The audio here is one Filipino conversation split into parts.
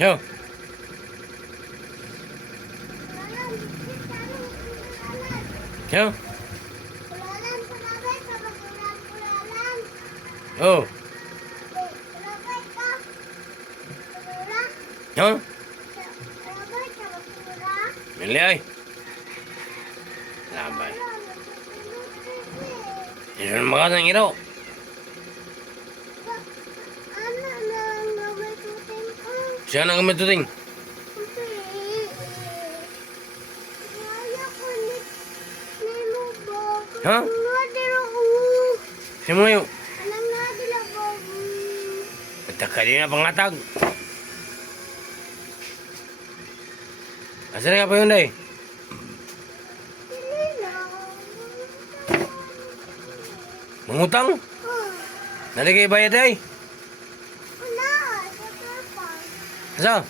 Yo. Yo. Oh. Yo. Mili ay. Labay. Yan mga ng iro. Siya nang gamituting. Ha? Si mo yun. Pataka din na pangatag. Asa na ka pa yun day? Mangutang? Nalagay bayad day? Asa?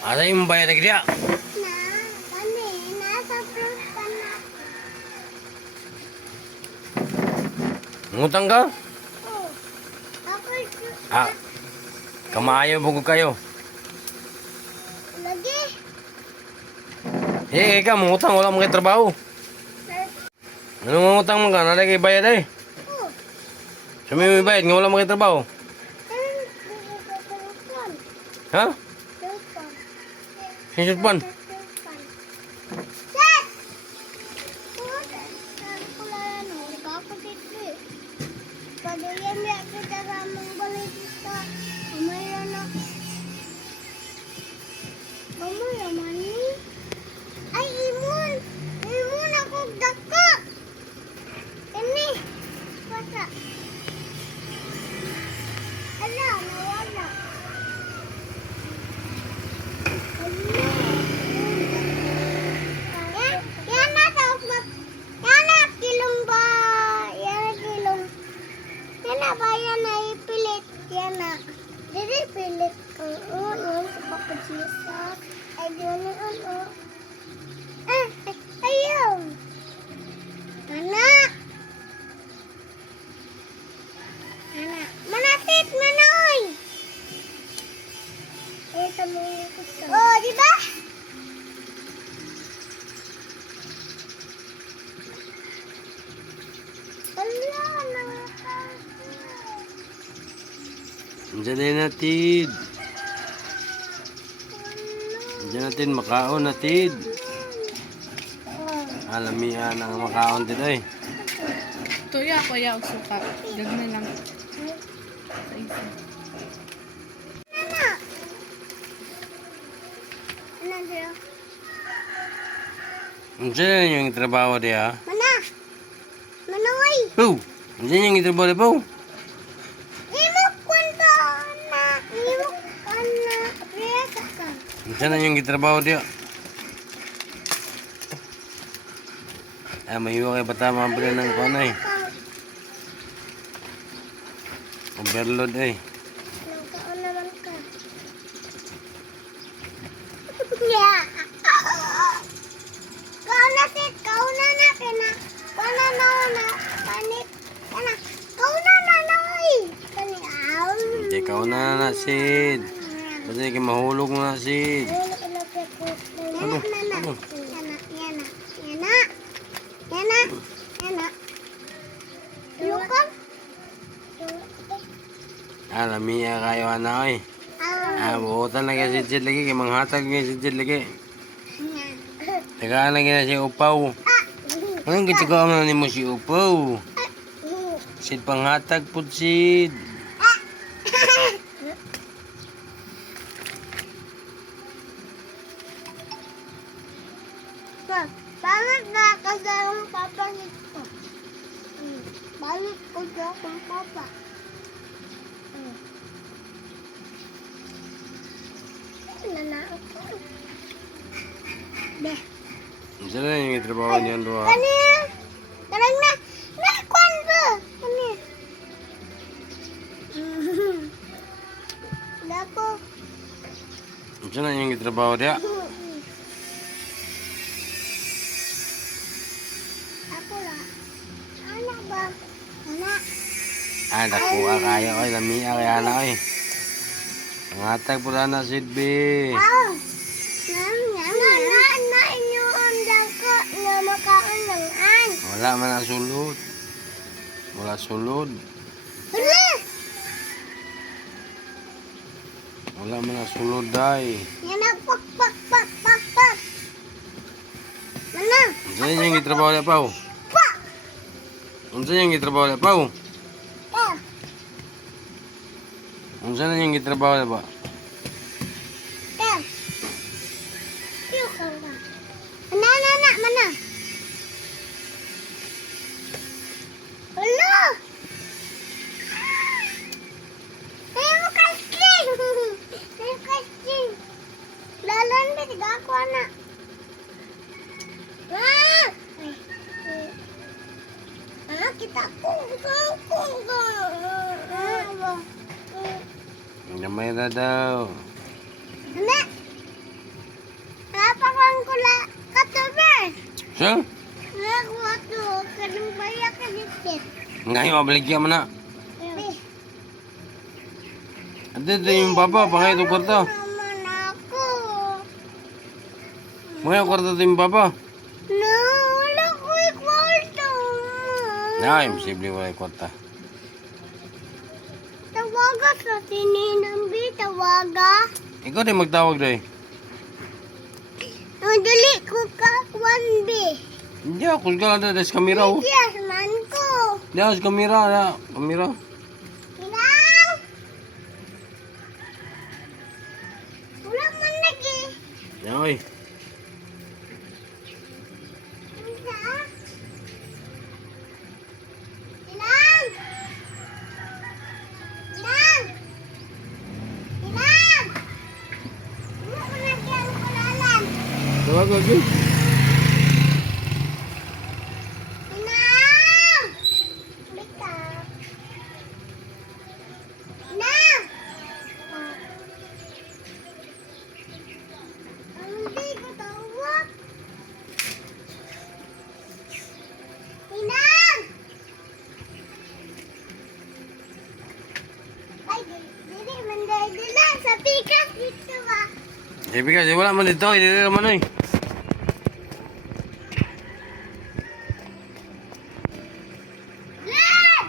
Asa yung bayad lagi dia? Mangutang ka? Ah, kamayo bugo kayo. Lagi. Ikaw, mangutang, wala mong trabaho. Anong mangutang mo ka? Nalagay bayad eh. Sabi mo bayad, nga wala mong trabaho. Ha? Sinuspan? Ay, imun! Imun ako dako! Ini! Basta! Ala, nawala! Yan na, yan na, kilong ba? Yan na, kilong. Yan na ba, yan na, ipilit. Yan na. Dili, pilit ko. Yun, sa papagsisa. Ay, yun, yun, ayaw. Anak. Anak. Manatit, manoy. Ito mo yung kuto. Oh, di ba? Ala, Diyan na natin. Diyan natin, makaon natin. Alamihan ang makaon dito eh. Tuya ako ya og suka. Gagmay lang. Sa isa. Anak. Anak siya. Diyan yung trabaho dia. Mana? Manoy. Oh, diyan yung trabaho dia po. Imok kwento, anak. Imok, anak. Riyata ka. Diyan yung trabaho dia. Ah, may iwa kay bata mabili ng kuwan eh. Overload eh. Nagkaon naman ka. Yeah. Kauna na kina. Kauna na. Panit. Kana. Kauna na noy. Kani aw. Hindi ka na Sid. Basta kayo mahulog mo na Sid. Ano? Ano? Yana. Lukan. Ah, lamia kayo ana oy. Ah, buutan na kasi Sid lagi. Kaya manghatag niya si Sid lagi. Tagaan lagi na si Upaw. Anong gitagawa mo na ni mo si Upaw? Sid panghatag po Sid. Bakit nakakasarang papa nito? Balik ko siya kung papa. Nanaan ko. Be. Diyan na yung trabaho niyan doon. Kanina. Tarang na. Nakakwan ko. Kanina. Dako. Diyan na yung trabaho dia. Ako lang. Anak ba? Anak. Ah, nakuha kaya oy. Lamia kaya ana oy. Pangatag po na Sidbi. Oh. Na inyo ang dako nga makaon ng an. Wala man na sulod. Wala sulod. Hala! Wala man na sulod day. Yan na pak. Mana? Unsa yung gitrabaho na Pao? Pak! Unsa yung gitrabaho na Pao? Ah. Unsa na yung gitrabaho na ba? Tel. Piu ka ba? Mana? Hala! Ayaw kasing! Lalan ba? Tiga ako, anak. Ah! Kita kung. Gamay na daw. Anak! Napakang kula katuber! Siya? Nakakuha to. Kanang baya ka dito. Ngayon, mabaligyan mo na. Ate, ito yung papa. Pangay itong kwarta. Naman ako. Pangay ang kwarta ito yung papa. No, wala ko yung kwarto. Ay, imposible wala yung kwarta. Tawaga sa sininambi. Tawaga. Ikaw din magtawag dahi. Dali ko ka 1B. Hindi ako. Kung ka lang sa kamera. Oh. Yes, man ko. Hindi ako sa kamera. Kamera. Ilang? Wala man lagi. Ay. Isa? Ilang? Ano ko lagi ang kulalan? Tawag lagi. Inang! Bika. Inang! Hindi ko tawag. Inang! Ay, dili man dahil dila sa pikas dito ba? Sabi kasi wala man dito. Hindi naman eh. Lan!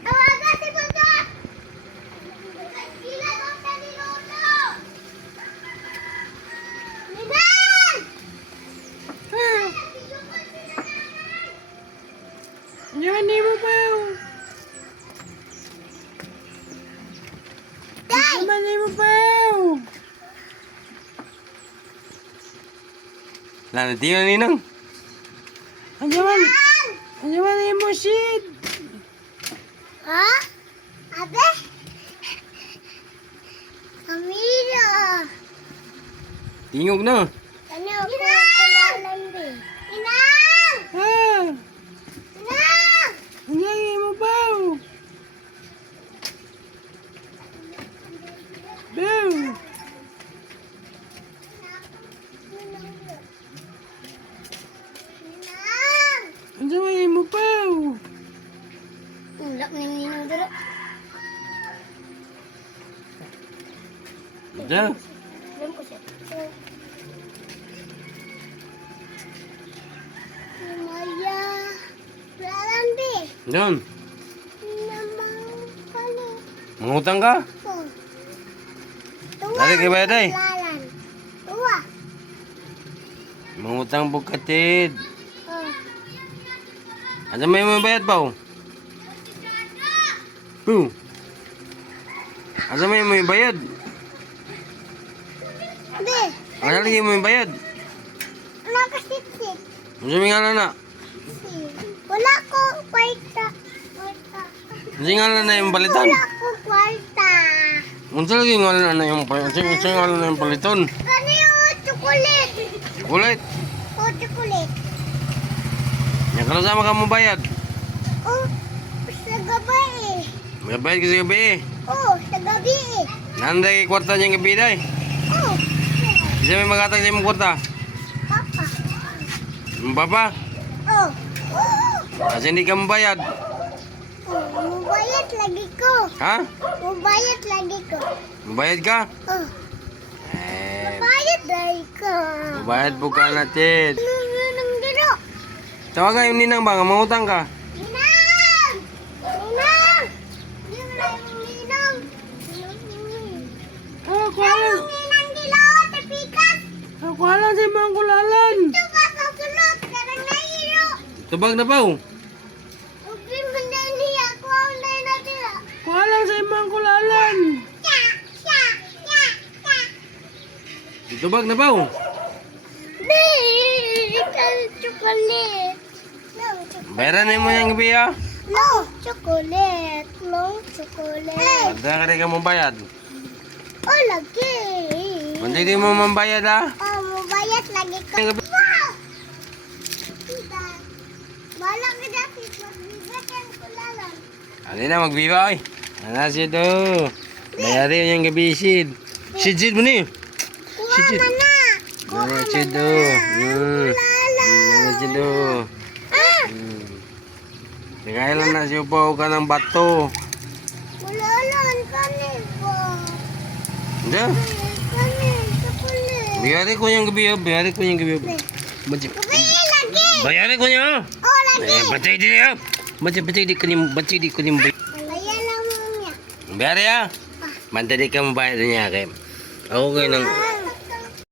Tawagan si Buto! Sila daw sa niluto! Liban! Yan, di mo pa. Day! Di mo pa. Nanti na ninang. Anjaman. Lan! Anjaman na yung musid. Ha? Abe? Kamila! Tingog na. Ano ako kulalan be? Inang! Ha? Inang! Anjay mo pa. Bow. Inang! Anjay mo pa. Wala na yung ninang dito. Da. Alam ko siya. Maya. Kulalan be. Doon. Namang kali. Mangutang ka? Oh. Tuwa. Dali kay bayad ay. Kulalan. Tuwa. Mangutang bukatid. Oh. Asa may mo bayad pa? Asa may mo bayad? Be. Asa lagi mo bayad? Nakasipsip. Asa may ngalan na? Wala ko kwarta. Asa ngalan na yung palitan? Wala ko kwarta. Unsa lagi ngalan na yung palitan? Asa ngalan na yung palitan? Kani o chocolate. Chocolate. O chocolate. Yang kalau sama kamu bayad. Oh, sa gabi eh. May bayad kasi gabi eh. Oh, sa gabi eh. Nanday kwarta niya gabi day. Oh, Isa may magatag sa imong kwarta. papa. Yung papa, Oh. kasi hindi ka mabayad. Mubayad lagi ko. Ha? Mubayad lagi ko. Mabayad ka? Oh, Eh, bayad lagi ko. mabayad po ka natin. Nang gino. Tawagan yung ninang ba? Mangutang ka? Ninang! Ninang! Ninang! Ninang! Ninang dilo, tepikas. Ako lang sa mga kulalan. Ito ba sa sulot? Karang nahiro. Tubag na pa. Ubi mo na niya. Ako ang dahil natin. Kuha lang sa mga kulalan. Siya! Siya! Siya! Siya! Tubag na pa. Chocolate. No, Bayaran na mo yung gabi ha. no, chocolate. No, chocolate. Ada ka rin ka mo bayad. Oh, lagi. Hindi di mo mambayad ha. Oh, mubayad lagi ko. Yung gabi. Wow! Tita, bala ka dati. Magbigat yan ko lalang. Ano na magbiba oy. Ano siya to. Bayarin yung gabi Sid. Sid mo ni. Kuha Sige. na na. Kuha Ano na siya na. to. Lala. Ano siya to. Ah! Kaya lang na siya po ka ng bato. Ulalan, kanin po. Hindi. Kanin, chocolate. Bayarin ko yung gabi ha. Bayarin ko yung gabi. Bayarin Kumain lagi. Bayarin ko niya ha. Oh, lagi. Batay di ha. Batay di kunim. Batay di kunim. Bayan lang mo niya. Bayari ha. Mantay di ka mabayad niya kay. Ako kayo ng